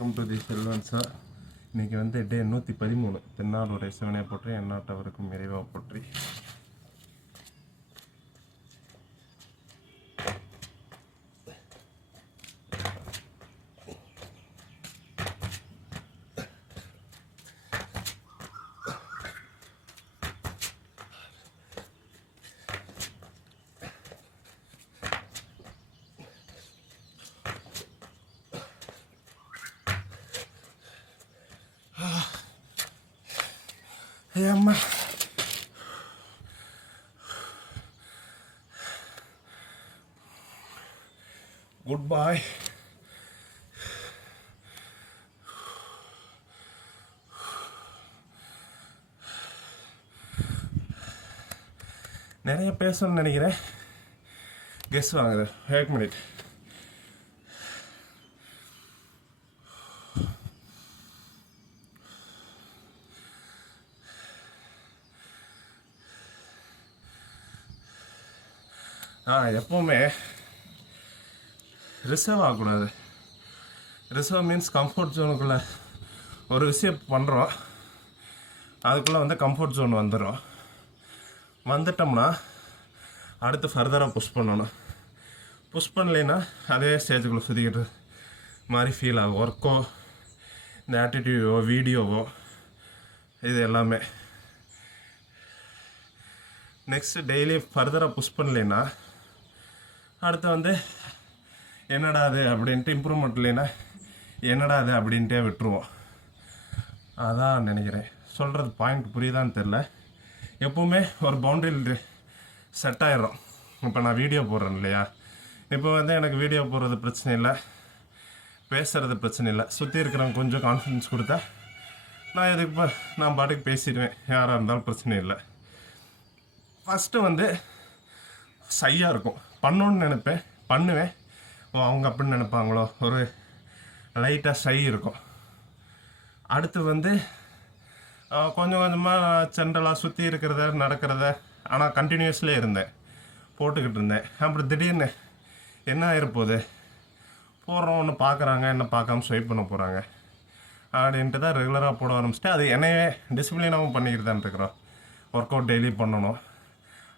Welcome to the Selvan sir. இன்றைக்கி வந்து டே 113 தென்னாடுடைய சிவனை போற்றி எந்நாட்டவருக்கும் இறைவா போற்றி. அம்மா குட் பாய். நிறைய பேசணும்னு நினைக்கிறேன். கெஸ் வாங்குது. 1 மினிட். எப்போவுமே ரிசர்வ் ஆகக்கூடாது. ரிசர்வ் மீன்ஸ் கம்ஃபர்ட் ஜோனுக்குள்ளே ஒரு விஷயம் பண்ணுறோம், அதுக்குள்ளே வந்து கம்ஃபர்ட் ஜோன் வந்துட்டோம்னா அடுத்து ஃபர்தராக புஷ் பண்ணணும். புஷ் பண்ணலைன்னா அதே ஸ்டேஜுக்குள்ளே சுற்றிக்கிட்டு மாதிரி ஃபீல் ஆகும். ஒர்க்கோ இந்த ஆட்டிடியூடோ வீடியோவோ இது எல்லாமே. நெக்ஸ்ட்டு டெய்லி ஃபர்தராக புஷ் பண்ணலைன்னா அடுத்து வந்து என்னடா அது அப்படின்ட்டு இம்ப்ரூவ்மெண்ட் இல்லைன்னா என்னடா அது அப்படின்ட்டே விட்டுருவோம். அதான் நினைக்கிறேன். சொல்கிறது பாயிண்ட் புரியுதான்னு தெரில. எப்போவுமே ஒரு பவுண்டரி செட் ஆகிடும். இப்போ நான் வீடியோ போடுறேன் இல்லையா, இப்போ வந்து எனக்கு வீடியோ போடுறது பிரச்சனை இல்லை, பேசுகிறது பிரச்சனை இல்லை. சுற்றி இருக்கிறவங்க கொஞ்சம் கான்ஃபிடென்ஸ் கொடுத்தா நான் இதுக்கு இப்போ நான் பாட்டுக்கு பேசிடுவேன். யாராக இருந்தாலும் பிரச்சனை இல்லை. ஃபஸ்ட்டு வந்து சையாக இருக்கும். பண்ணணுன்னு நினைப்பேன், பண்ணுவேன். அவங்க அப்படின்னு நினைப்பாங்களோ ஒரு லைட்டாக சை இருக்கும். அடுத்து வந்து கொஞ்சம் கொஞ்சமாக ஜென்ரலாக சுற்றி இருக்கிறத நடக்கிறத ஆனால் கண்டினியூஸ்லேயே இருந்தேன், போட்டுக்கிட்டு இருந்தேன். அப்புறம் திடீர்னு என்ன ஆகிருப்போகுது, போடுறோம் ஒன்று பார்க்குறாங்க, என்ன பார்க்காம ஸ்வைப் பண்ண போகிறாங்க அப்படின்ட்டு தான் ரெகுலராக போட ஆரம்பிச்சிட்டு அது என்னையே டிசிப்ளினாகவும் பண்ணிக்கிட்டு தான் இருக்கிறோம். ஒர்க் அவுட் டெய்லி பண்ணணும்,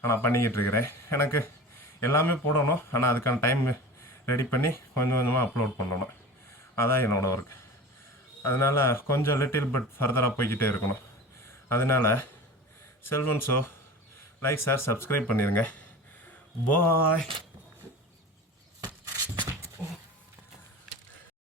ஆனால் பண்ணிக்கிட்டு இருக்கிறேன். எனக்கு எல்லாமே போடணும், ஆனால் அதுக்கான டைம் ரெடி பண்ணி கொஞ்சம் கொஞ்சமாக அப்லோட் பண்ணணும். அதான் என்னோடய ஒர்க். அதனால் கொஞ்சம் லிட்டில் பட் ஃபர்தராக போய்கிட்டே இருக்கணும். அதனால் Selvan show like, share, subscribe பண்ணிடுங்க. பாய்.